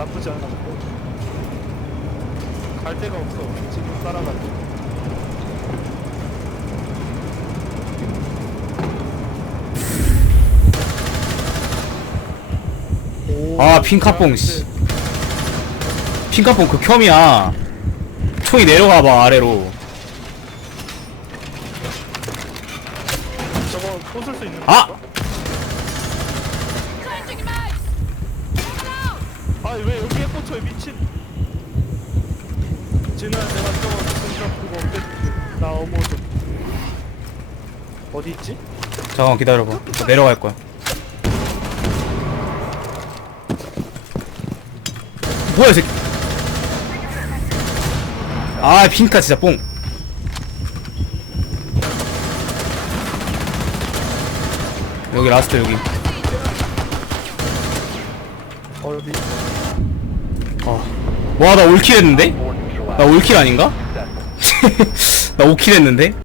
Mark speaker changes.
Speaker 1: 나쁘지 않아. 갈 데가 없어. 지금 따라가지고. 오,
Speaker 2: 아, 핑카뽕, 씨. 핑카폰 극혐이야 총이 내려가봐 아래로
Speaker 1: 저거 꽂을 수 있는
Speaker 2: 아!
Speaker 1: 건가? 아왜 여기에 꽂혀 이 미친. 진우야 내가 저거 순간 그거 없애줄게 나 어머 좀 어디 있지?
Speaker 2: 잠깐만 기다려봐. 저 내려갈 거야. 뭐야 이 새끼. 아 핑카 진짜 뽕. 여기 라스트 여기.
Speaker 1: 어여
Speaker 2: 기와나 올킬 했는데? 나 올킬 아닌가? 나 5킬 했는데?